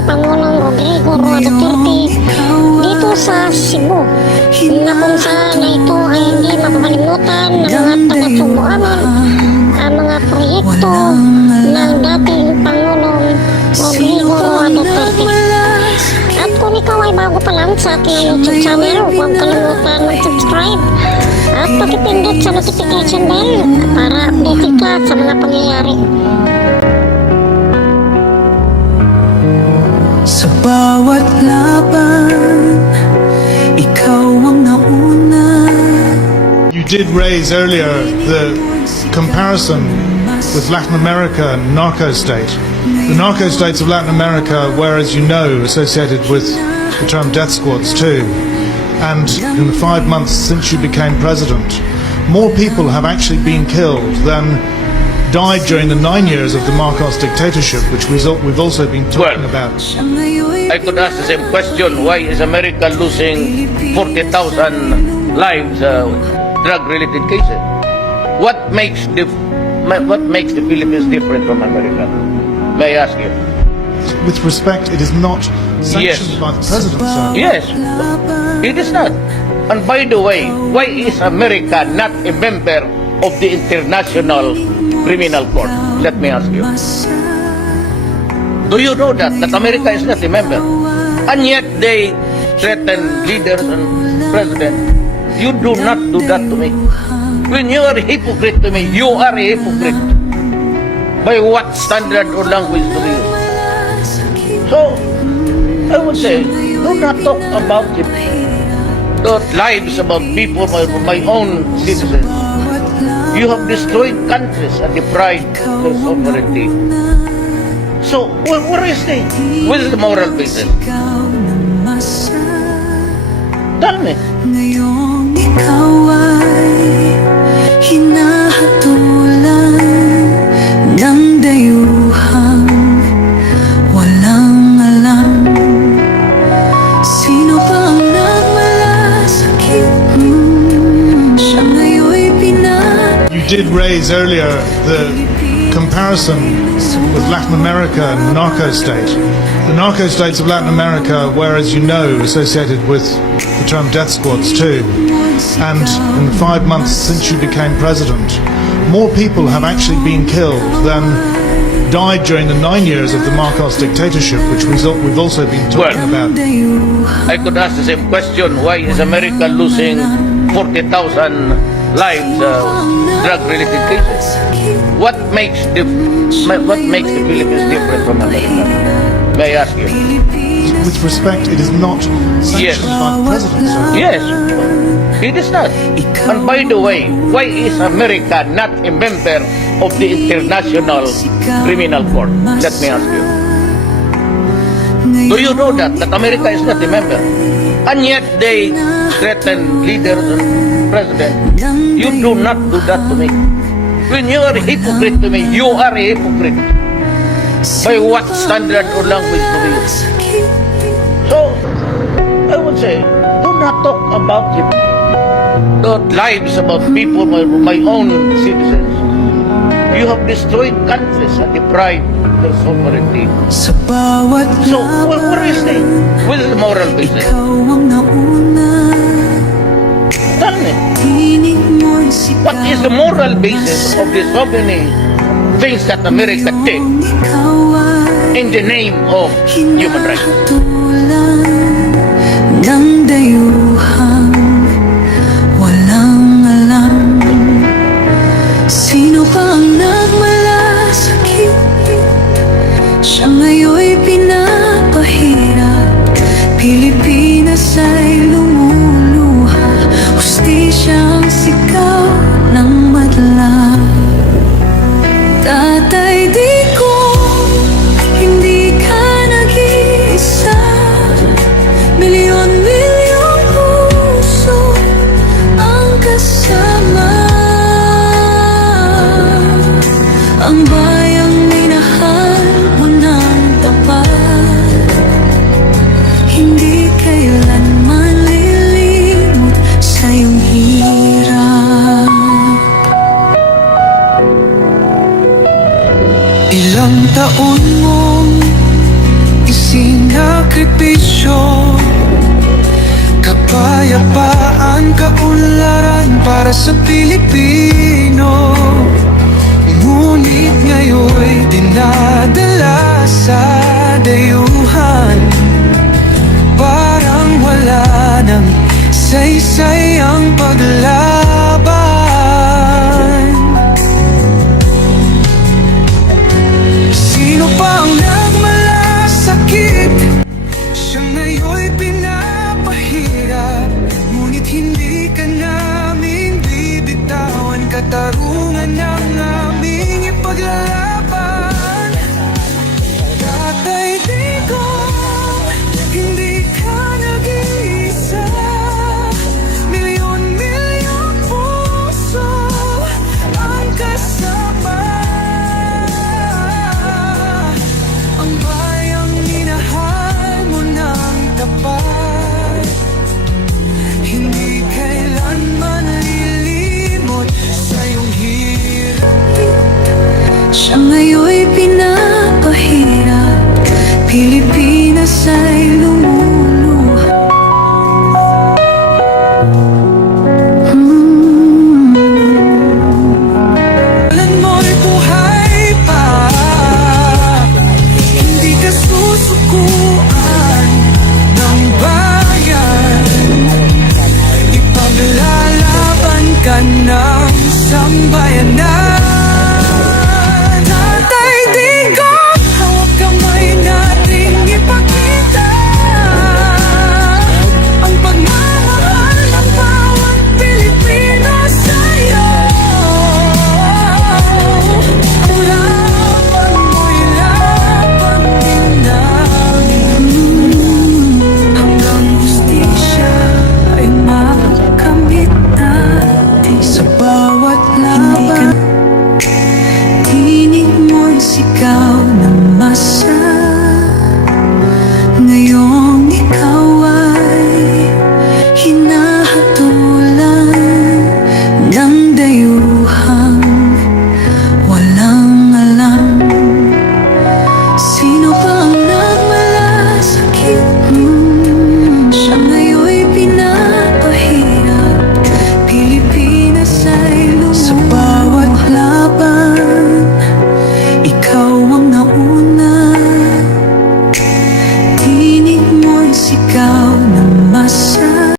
dating Pangulong Rodrigo Roa Duterte dito sa Cebu, na kung saan na ito ay hindi makakalimutan ng mga taga-Cebuanon ang mga proyekto ng dating Pangulong Rodrigo Roa Duterte. At kung ikaw ay bago pa lang sa aking YouTube channel, huwag kalimutan mag-subscribe at pakipindot sa notification bell para update ka sa mga pangyayari. Sa bawat laban, ikaw ang nauna. You did raise earlier the comparison with Latin America and narco state. The narco states of Latin America were, as you know, associated with the term death squads too. And in the 5 months since you became president, more people have actually been killed than died during the 9 years of the Marcos dictatorship, which we've also been talking about. I could ask the same question. Why is America losing 40,000 lives, drug-related cases? What makes the Philippines different from America? May I ask you? With respect, it is not sanctioned by the president, sir. Yes, it is not. And by the way, why is America not a member of the International Criminal Court? Let me ask you. Do you know that America is not a member? And yet they threaten leaders and president. You do not do that to me. When you are a hypocrite to me, you are a hypocrite. By what standard or language do you use? So, I would say, do not talk about the lives about people, my own citizens. You have destroyed countries and deprived their sovereignty. So, where is the? What is the moral basis? Tell me. Ngayong ikaw ay hinahatulan ng dayuhang walang alam. Sino ba ang nagmalasakit? Siya ngayon'y You did raise earlier the comparison with Latin America and narco state. The narco states of Latin America were, as you know, associated with the term death squads too. And in the 5 months since you became president, more people have actually been killed than died during the 9 years of the Marcos dictatorship, which we've also been talking about. I could ask the same question. Why is America losing 40,000 lives, drug-related cases? What makes the Philippines different from America? May I ask you? With respect, it is not sanctioned by the president, sir. Yes, it is not. And by the way, why is America not a member of the International Criminal Court? Let me ask you. Do you know that America is not a member? And yet they threaten leaders and president. You do not do that to me. When you are a hypocrite to me, you are a hypocrite. By what standard or language do we use? So, I would say, do not talk about the lives about people, my own citizens. You have destroyed countries and deprived their sovereignty. Sa bawat So, where is the moral basis? ikaw ang nauna. Tell me, Tinig mo'y what is the moral basis of the so many things that America did ikaw ay in the name of human rights? hinahatulan ng dayuhang walang alam. Sino pa ang nagmalasakit? Siya ngayon'y pinapahirap. Pilipinas ay lumuluha. Hustisya ang sigaw ng madla. Tatay, di ko hindi ka nag-iisa. Milyon-milyong puso ang kasama. Ang bayang minahal mo ng tapat, hindi kailanman lilimot sa iyong hirap. Ilang taon mong isinakripisyo. Kapayapaan, kaunlaran para sa Pilipino. Ngunit ngayon'y dinadala sa dayuhan. Parang wala nang saysay ang paglaban. Sino pa ang nagmalasakit? Siya ngayon'y pinapahirap. Ngunit hindi ka namin bibitawan. Katarungan ng aming ipaglalaban. Tatay Digong, hindi ka nag-iisa. Milyon-milyong puso ang kasama. Ang bayang minahal mo ng tapat, hindi kailanman lilimot sa iyong hirap. Siya ngayon'y pinapahirap. Pilipinas ay lumuluha. Alam mo'y buhay pa. Hindi ka susukuan ng bayan. Ipaglalaban ka ng sambayanan. Tatay Digong, hawak kamay nating ipakita ang pagmamahal ng bawat Pilipino sa'yo. Ang laban mo'y laban din namin, hanggang hustisya ay makamit natin. Sa bawat laban, tinig mo'y sigaw ng masa. Ngayong ikaw ay hinahatulan ng dayuhang walang alam. Sino pa ang nagmalasakit? Siya ngayon'y pinapahirap. Pilipinas ay lumuluha. Sa bawat laban, ikaw ang nauna. Tinig mo'y sigaw ng masa.